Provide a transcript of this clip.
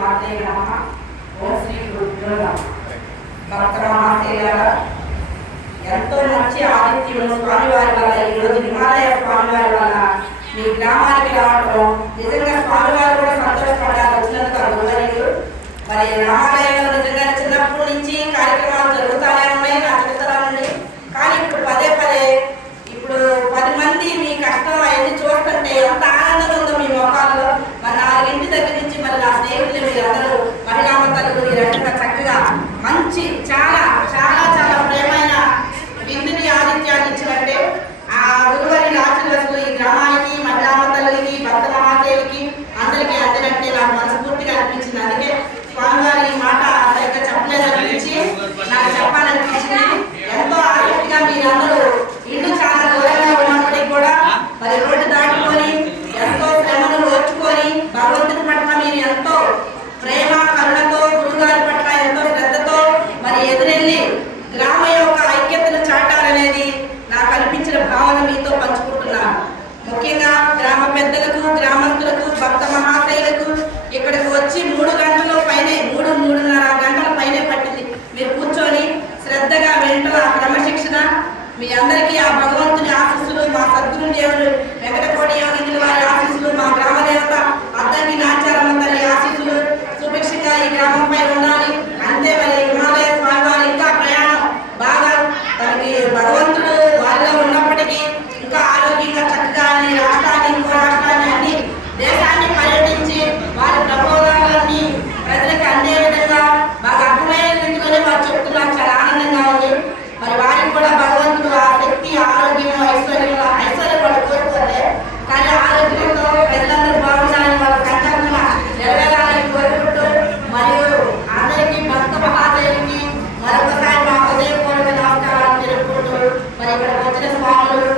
మాతే నమః. ఓం శ్రీ గురుభ్యో నమః. భక్త మహాశయులారా, ఎంతో మంచి ఆతిథ్యం స్వామివారి వల్ల ఈరోజు హిమాలయ స్వామివారి వల్ల మీ గ్రామానికి రావడం నిజంగా స్వామివారు కూడా సంతోషపడ్డారు వచ్చినందుకు గురువర్యులు. మరి రామాలయంలో నిజంగా చిన్నప్పటి నుంచి కార్యక్రమాలు జరుగుతానే ఉన్నాయి, నాకు తెలుస్తానండి. కానీ ఇప్పుడు పదే పదే ఇప్పుడు 10 మంది మీ కష్టం అవన్నీ చూస్తుంటే ఎంత ఆనందంగా ఉందో మీ మొఖాల్లో. మరి 4 దగ్గర నుంచి మరి నా స్నేహితులు మీరందరూ మహిళామతలు మీరంతా చక్కగా మంచి చాలా చాలా చాలా ప్రేమైన విందుని ఆతిథ్యాన్ని ఇచ్చినట్టే ఆ గురువారి ఆశీర్వసులు ఈ గ్రామానికి మహిళామతలకి భక్త మహాదేవికి అందరికీ అందినట్టే నాకు మనస్ఫూర్తిగా అనిపించింది. అందుకే స్వామివారి మాట సరిగ్గా చెప్పలేదనిపించి నాకు చెప్పాలనిపించింది. ఎంతో ఆసక్తిగా మీరందరూ ఇల్లు చాలా దూరంగా ఉన్నప్పటికీ కూడా మరి రోడ్డు దాటుకొని ఎంతో శ్రమను ఓర్చుకొని భగవంతుని పట్ల మీరు ఎంతో ప్రేమ కరుణతో గురుగారి పట్ల ఎంతో శ్రద్ధతో మరి ఎదురెళ్ళి గ్రామ యొక్క ఐక్యతను చాటాలనేది నాకు అనిపించిన భావన మీతో పంచుకుంటున్నాను. ముఖ్యంగా గ్రామ పెద్దలకు గ్రామస్తులకు భక్త మహాశైలకు ఇక్కడికి వచ్చి 3 గంటల పైనే 3-3.5 గంటల పైనే పట్టింది. మీరు కూర్చొని శ్రద్ధగా వింటూ ఆ క్రమశిక్షణ మీ అందరికీ ఆ భగవంతుని ఆశీస్సులు, మా సద్గురు దేవుడు వెంకటకోటి యోగితుల వారి ఆశీస్సులు, మా గ్రామ దేవత అద్దంకి నాచారమ్మ తల్లి ఆశీస్సులు సుభిక్షంగా ఈ గ్రామంపై ఉండాలి. అంతే మరి హిమాలయ స్వామివారి ఇంకా ప్రయాణం బాగా తనకి భగవంతుడు వారిలో ఉన్నప్పటికీ ఇంకా ఆరోగ్యంగా చక్కగా రాష్ట్రాన్ని ఇంకో రాష్ట్రాన్ని అన్ని దేశాన్ని పర్యటించి వారి ప్రబోధాలన్నీ ప్రజలకు అందే విధంగా బాగా అర్థమయ్యే రీతిలోనే వారు చెప్తున్నారు. చాలా ఆనందంగా ఉంది. మరి వారికి కూడా భగవంతుడు ఆ శక్తి ఆరోగ్యం ఐశ్వర్యం వాళ్ళు కోరుకోలే, కానీ ఆరోగ్యంతో ప్రజలందరూ బాగుండాలని వాళ్ళ సంకల్పన నెరవేరాలని కోరుకుంటూ మరియు అందరికీ భక్త మహాదేవికి మరొకసారి మా హృదయపూర్వక నమస్కారాలు తెలుపుకుంటూ మరి ఇక్కడ వచ్చిన స్వాములు